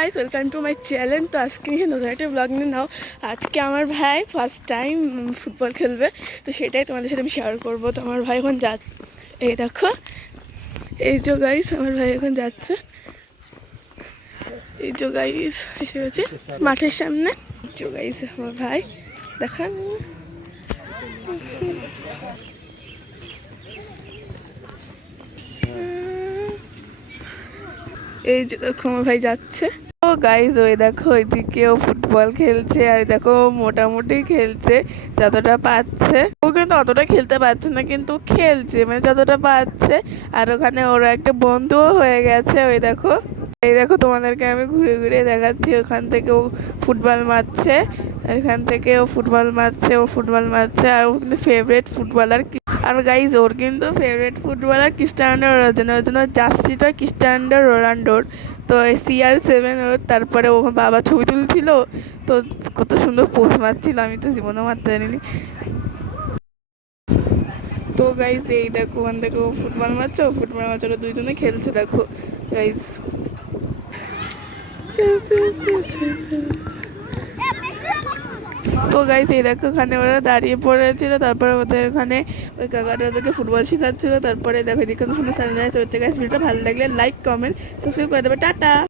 Guys, welcome to my channel. তো আজকে নতুন একটা ব্লগ নিয়ে নাও। আজকে আমার ভাই ফার্স্ট টাইম ফুটবল খেলবে, তো সেটাই তোমাদের সাথে আমি শেয়ার করবো। তো আমার ভাই এখন এই দেখো, এই যে গাইস আমার ভাই এখন যাচ্ছে। এই যে গাইস এসে গেছে মাঠের সামনে। যে গাইস আমার ভাই দেখান, এই যে দেখো আমার ভাই যাচ্ছে। ও গাইজ, ওই দেখো ওইদিকেও ফুটবল খেলছে, আর দেখো মোটামুটি খেলছে যতটা পাচ্ছে। ও কিন্তু অতটা খেলতে পারছে না, কিন্তু খেলছে মানে যতটা পারছে। আর ওখানে ওরা একটা বন্ধুও হয়ে গেছে। ওই দেখো, এই দেখো তোমাদেরকে আমি ঘুরে ঘুরে দেখাচ্ছি। ওখান থেকে ও ফুটবল মারছে, এখান থেকে ও ফুটবল মারছে। আর ও কিন্তু ফেভারিট ফুটবলার। আর গাইজ, ওর কিন্তু ফেভারিট ফুটবলার ক্রিস্টিয়ানো রোনাল্ডো। ওর জন্য জার্সিটা ক্রিস্টিয়ানো রোনাল্ডোর। তো CR7 ওর, তারপরে ও বাবা ছবি তুলছিল, তো কত সুন্দর পোজ মারছিল, আমি তো জীবনেও মারতে জানিনি। তো গাইজ এই দেখো, ওখান থেকে ও ফুটবল মারছে, ওরা দুইজনে খেলছে। দেখো গাইজ, তো গাইজ এই দেখো ওখানে ওরা দাঁড়িয়ে পড়েছিল। তারপরে ওদের ওখানে ওই কাকাটা ওদেরকে ফুটবল শেখাচ্ছিল। তারপরে দেখো এদিকে সুন্দর সানরাইজ হচ্ছে। গাইজ ভিডিওটা ভালো লাগলে লাইক, কমেন্ট, সাবস্ক্রাইব করে দেবে। টাটা।